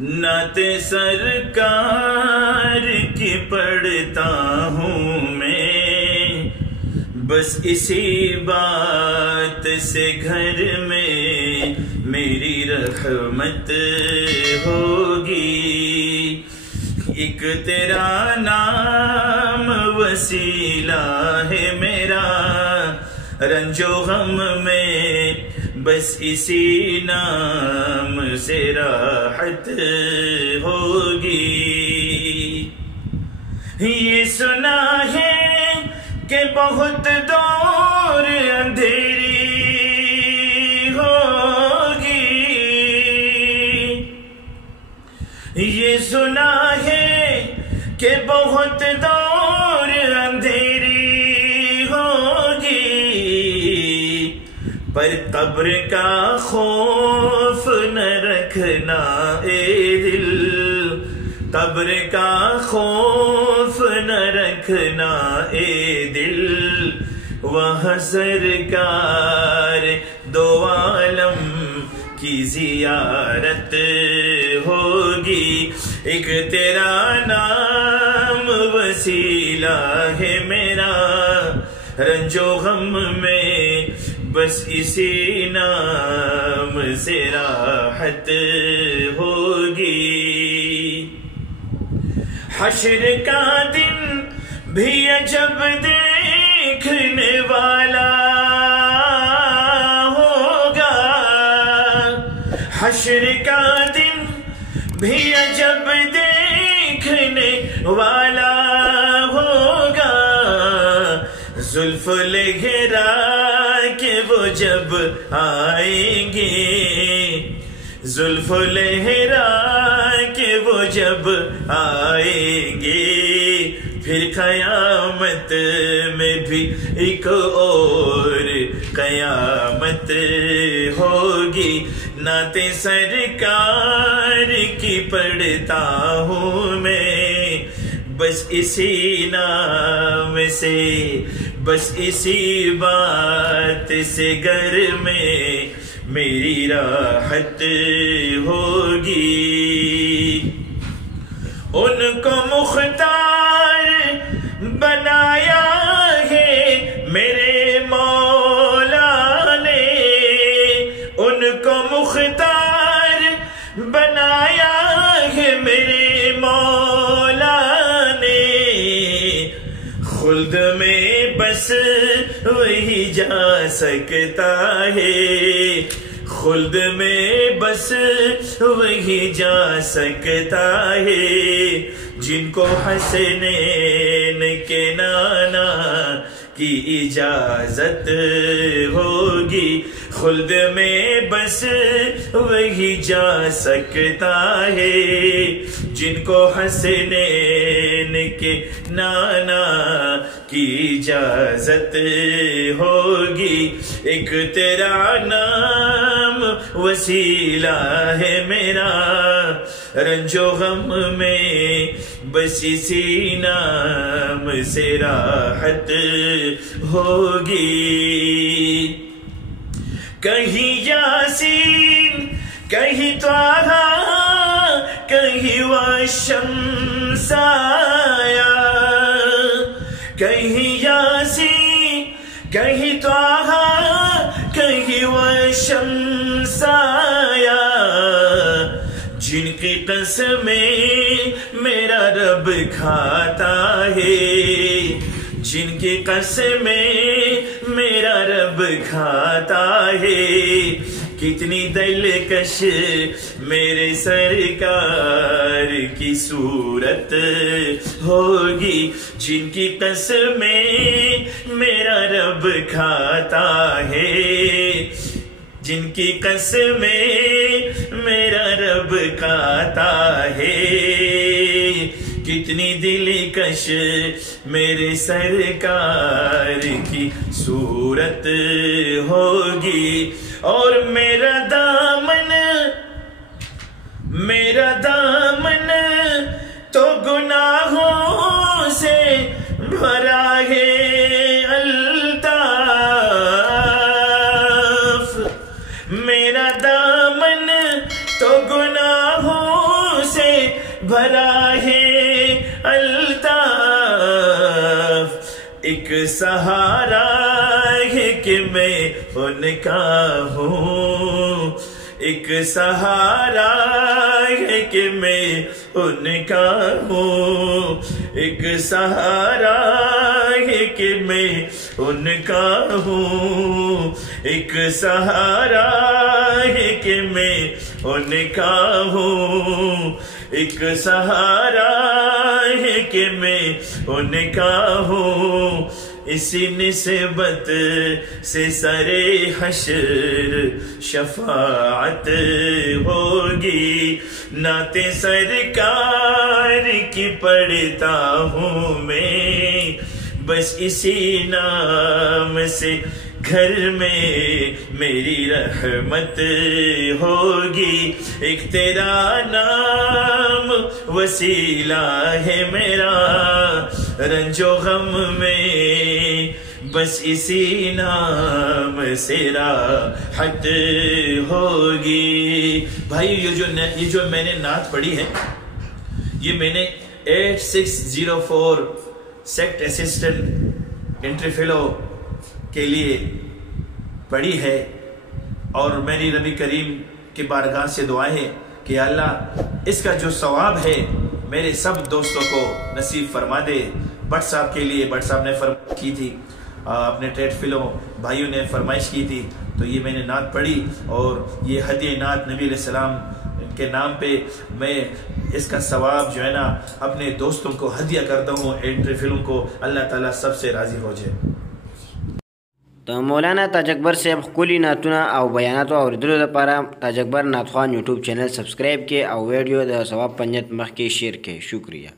نعت سرکار کی پڑھتا ہوں میں، بس اسی بات سے گھر میں میری رحمت ہوگی۔ ایک تیرا نام وسیلہ ہے میرا، رنج و غم میں بس اسی نام سے راحت ہوگی۔ یہ سنا ہے کہ بہت دور اندھیری ہوگی، یہ سنا ہے کہ بہت دور اندھیری ہوگی، پر قبر کا خوف نہ رکھنا اے دل، قبر کا خوف نہ رکھنا اے دل، وہاں سرکار دو عالم کی زیارت ہوگی۔ ایک تیرا نام وسیلہ ہے میرا، رنج و غم میں بس اسی نام سے راحت ہوگی۔ حشر کا دن بھی عجب دیکھنے والا ہوگا، حشر کا دن بھی عجب دیکھنے والا ہوگا، زلف لہرا کے وہ جب آئیں گے، زلف لہرا کے وہ جب آئیں گے، پھر قیامت میں بھی ایک اور قیامت ہوگی۔ نعت سرکار کی پڑھتا ہوں میں، بس اسی نام سے، بس اسی بات سے گھر میں میری راحت ہوگی۔ ان کو مختار بنایا ہے میرے مولا نے، ان کو مختار بنایا ہے میرے مولا نے، خلد میں بس وہی جا سکتا ہے، خلد میں بس وہی جا سکتا ہے، جن کو حسنین کے نانا کی اجازت ہوگی۔ خلد میں بس وہی جا سکتا ہے، جن کو حسنین کے نانا کی اجازت ہوگی۔ ایک تیرا نام وسیلہ ہے میرا، رنج و غم میں بس اسی نام سے راحت ہوگی۔ کہیں یاسین، کہیں طٰہٰ، کہیں والشمس آیا، کہیں یاسین، کہیں طٰہٰ، کہیں والشمس آیا، جن کی قسمیں میرا رب کھاتا ہے، جن کی قسمیں میرا رب کھاتا ہے، کتنی دلکش میرے سرکار کی صورت ہوگی، جن کی قسمیں میرا رب کھاتا ہے، جن کی قسمیں میرا رب کھاتا ہے، کتنی دلکش میرے سرکار کی صورت ہوگی۔ اور میرا دامن تو گناہوں سے بھرا ہے الطاف، میرا دامن تو گناہوں بھرا ہے الطاف، ایک سہارا ہے کہ میں ان کا ہوں، ایک سہارا ہے کہ میں ان کا ہوں، ایک سہارا ہے کہ میں ان کا ہوں، ایک سہارا ہے کہ میں ان کا ہوں، ایک سہارا ہے کہ میں ان کا ہوں، اسی نسبت سے سرے حشر شفاعت ہوگی، نعت سرکار کی پڑھتا ہوں میں، بس اسی نام سے گھر میں میری رحمت ہوگی، ایک تیرا نام وسیلہ ہے میرا رنج و غم میں، بس اسی نام سے راحت ہوگی۔ بھائی یہ جو میں نے نعت پڑھی ہے، یہ میں نے 8604 سیکٹ اسسٹنٹ انٹری فیلو کے لیے پڑھی ہے، اور میری نبی کریم کی بارگاہ سے دعائیں ہیں کہ اللہ اس کا جو ثواب ہے میرے سب دوستوں کو نصیب فرما دے۔ بٹ صاحب کے لیے بٹ صاحب نے فرمائش کی تھی، اپنے ٹریڈ فیلو بھائیوں نے فرمائش کی تھی، تو یہ میں نے نعت پڑھی، اور یہ ہدیہ نعت نبی علیہ السلام کے نام پہ میں اس کا ثواب جو ہے نا اپنے دوستوں کو ہدیہ کرتا ہوں، انٹری فلم کو، اللہ تعالیٰ سب سے راضی ہو جائے۔ د مولانا تاج اکبر صاحب ښکلي نعتونه او بیاناتو اورېدلو لپاره تاج اکبر نعت خوان یوټیوب چینل سبسکرایب کړئ او ویډیو د ثواب په نیت مخکې شیر کړئ. شکریہ.